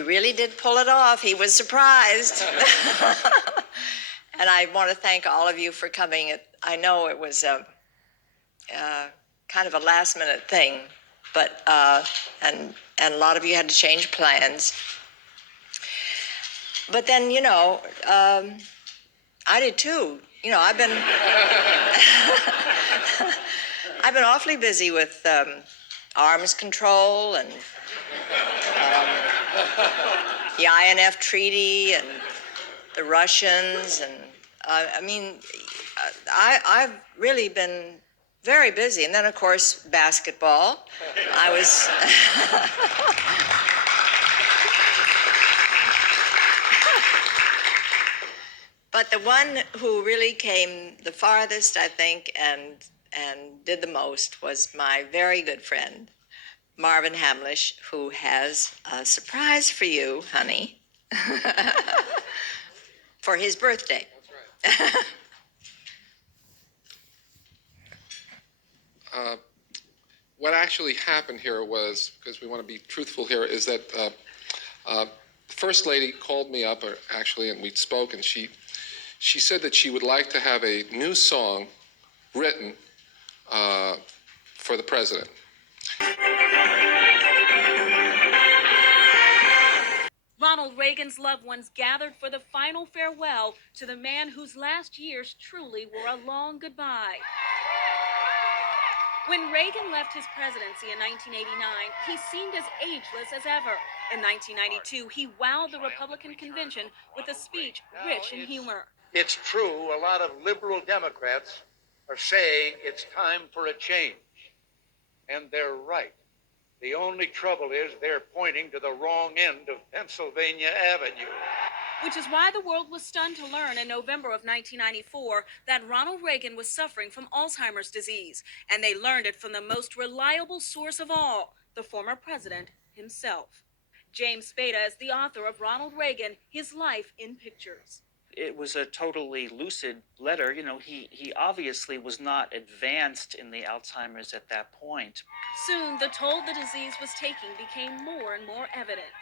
we really did pull it off. He was surprised. And I want to thank all of you for coming. I know it was kind of a last-minute thing, but and a lot of you had to change plans. But then, you know, I did too. You know, I've been I've been awfully busy with arms control and the INF treaty and the Russians, and I mean, I've really been very busy. And then, of course, basketball. I was but the one who really came the farthest, I think, and did the most was my very good friend, Marvin Hamlish, who has a surprise for you, honey, for his birthday. That's right. What actually happened here was, because we want to be truthful here, is that the First Lady called me up, and we spoke, and she said that she would like to have a new song written for the president. Ronald Reagan's loved ones gathered for the final farewell to the man whose last years truly were a long goodbye. When Reagan left his presidency in 1989, he seemed as ageless as ever. In 1992, he wowed the Republican convention with a speech rich in humor. It's true, a lot of liberal Democrats are saying it's time for a change. And they're right. The only trouble is they're pointing to the wrong end of Pennsylvania Avenue. Which is why the world was stunned to learn in November of 1994 that Ronald Reagan was suffering from Alzheimer's disease. And they learned it from the most reliable source of all, the former president himself. James Spada is the author of Ronald Reagan, His Life in Pictures. It was a totally lucid letter. You know, he obviously was not advanced in the Alzheimer's at that point. Soon, the toll the disease was taking became more and more evident.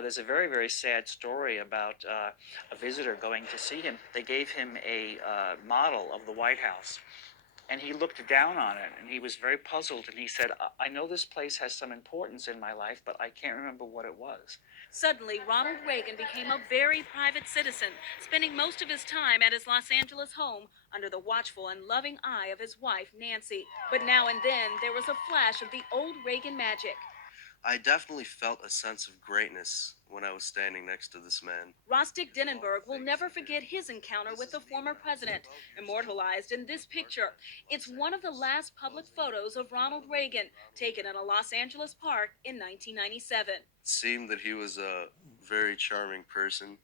There's a very, very sad story about a visitor going to see him. They gave him a model of the White House, and he looked down on it, and he was very puzzled, and he said, I know this place has some importance in my life, but I can't remember what it was. Suddenly, Ronald Reagan became a very private citizen, spending most of his time at his Los Angeles home under the watchful and loving eye of his wife, Nancy. But now and then, there was a flash of the old Reagan magic. I definitely felt a sense of greatness when I was standing next to this man. Rostic Denenberg will never forget his encounter with the former president, immortalized in this picture. It's one of the last public photos of Ronald Reagan, taken in a Los Angeles park in 1997. It seemed that he was a very charming person.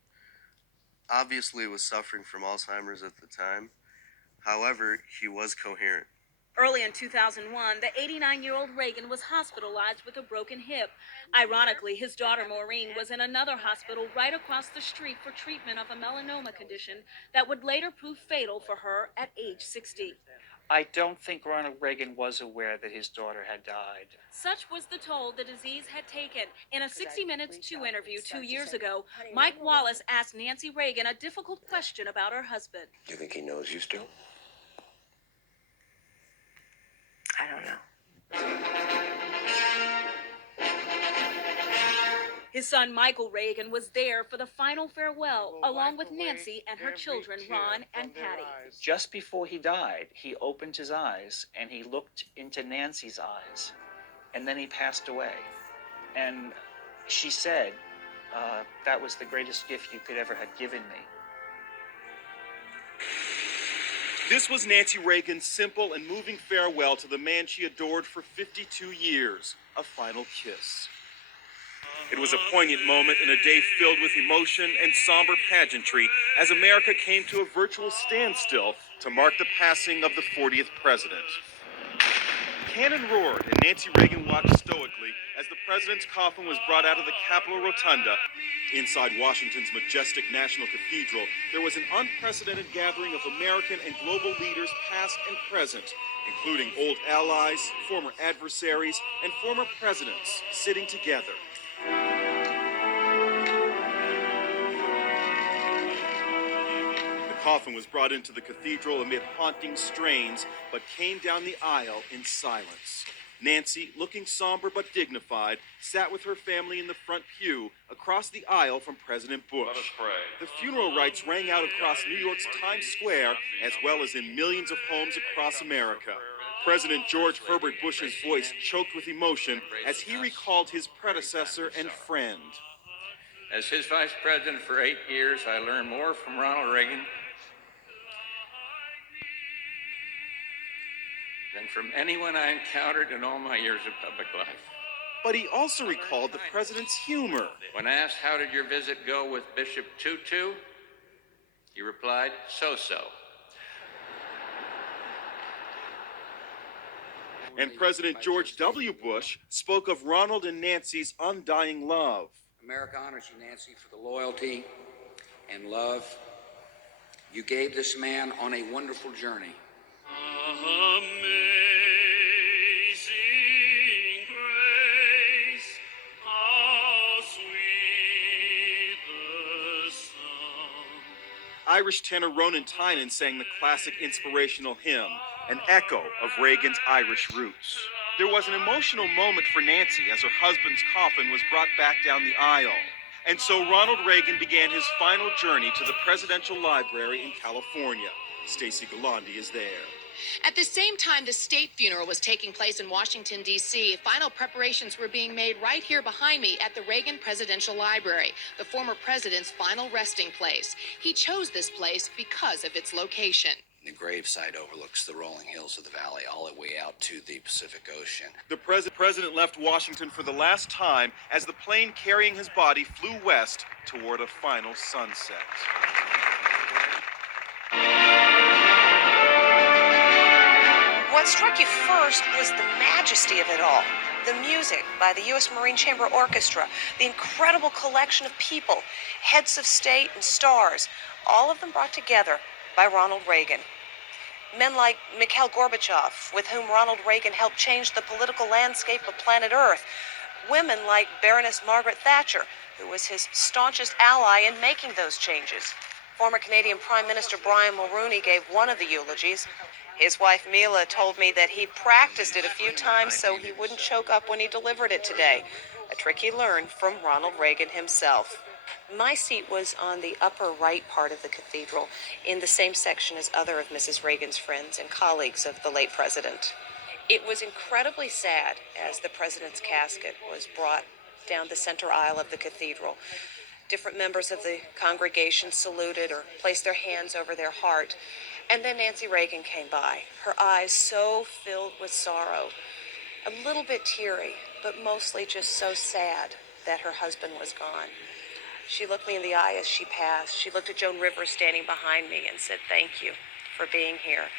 Obviously, he was suffering from Alzheimer's at the time. However, he was coherent. Early in 2001, the 89-year-old Reagan was hospitalized with a broken hip. Ironically, his daughter Maureen was in another hospital right across the street for treatment of a melanoma condition that would later prove fatal for her at age 60. I don't think Ronald Reagan was aware that his daughter had died. Such was the toll the disease had taken. In a 60 Minutes 2 interview 2 years ago, Mike Wallace asked Nancy Reagan a difficult question about her husband. Do you think he knows you still? I don't know. His son Michael Reagan was there for the final farewell, along with Nancy and her children, Ron and Patty. Just before he died, he opened his eyes and he looked into Nancy's eyes, and then he passed away. And she said, that was the greatest gift you could ever have given me. This was Nancy Reagan's simple and moving farewell to the man she adored for 52 years, a final kiss. It was a poignant moment in a day filled with emotion and somber pageantry as America came to a virtual standstill to mark the passing of the 40th president. Cannon roared and Nancy Reagan watched stoically as the president's coffin was brought out of the Capitol Rotunda. Inside Washington's majestic National Cathedral, there was an unprecedented gathering of American and global leaders past and present, including old allies, former adversaries, and former presidents sitting together. coffin was brought into the cathedral amid haunting strains, but came down the aisle in silence. Nancy, looking somber but dignified, sat with her family in the front pew across the aisle from President Bush. The funeral rites rang out across New York's Times Square, as well as in millions of homes across America. President George Herbert Bush's voice choked with emotion as he recalled his predecessor and friend. As his vice president for 8 years, I learned more from Ronald Reagan than from anyone I encountered in all my years of public life. But he also recalled the president's humor. When asked, how did your visit go with Bishop Tutu? He replied, so-so. And President George W. Bush spoke of Ronald and Nancy's undying love. America honors you, Nancy, for the loyalty and love you gave this man on a wonderful journey. Amazing grace, how sweet the sound. Irish tenor Ronan Tynan sang the classic inspirational hymn, an echo of Reagan's Irish roots. There was an emotional moment for Nancy as her husband's coffin was brought back down the aisle. And so Ronald Reagan began his final journey to the Presidential Library in California. Stacey Galandi is there. At the same time the state funeral was taking place in Washington, D.C., final preparations were being made right here behind me at the Reagan Presidential Library, the former president's final resting place. He chose this place because of its location. The gravesite overlooks the rolling hills of the valley all the way out to the Pacific Ocean. The president left Washington for the last time as the plane carrying his body flew west toward a final sunset. What struck you first was the majesty of it all. The music by the U.S. Marine Chamber Orchestra, the incredible collection of people, heads of state and stars, all of them brought together by Ronald Reagan. Men like Mikhail Gorbachev, with whom Ronald Reagan helped change the political landscape of planet Earth. Women like Baroness Margaret Thatcher, who was his staunchest ally in making those changes. Former Canadian Prime Minister Brian Mulroney gave one of the eulogies. His wife Mila told me that he practiced it a few times so he wouldn't choke up when he delivered it today, a trick he learned from Ronald Reagan himself. My seat was on the upper right part of the cathedral, in the same section as other of Mrs. Reagan's friends and colleagues of the late president. It was incredibly sad as the president's casket was brought down the center aisle of the cathedral. Different members of the congregation saluted or placed their hands over their heart. And then Nancy Reagan came by, her eyes so filled with sorrow, a little bit teary, but mostly just so sad that her husband was gone. She looked me in the eye as she passed. She looked at Joan Rivers standing behind me and said, "Thank you for being here."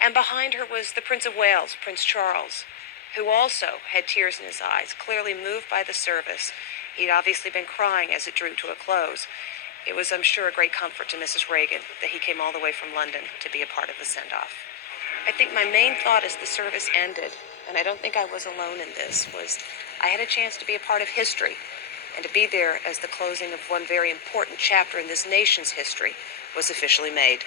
And behind her was the Prince of Wales, Prince Charles, who also had tears in his eyes, clearly moved by the service. He'd obviously been crying as it drew to a close. It was, I'm sure, a great comfort to Mrs. Reagan that he came all the way from London to be a part of the send-off. I think my main thought as the service ended, and I don't think I was alone in this, was I had a chance to be a part of history and to be there as the closing of one very important chapter in this nation's history was officially made.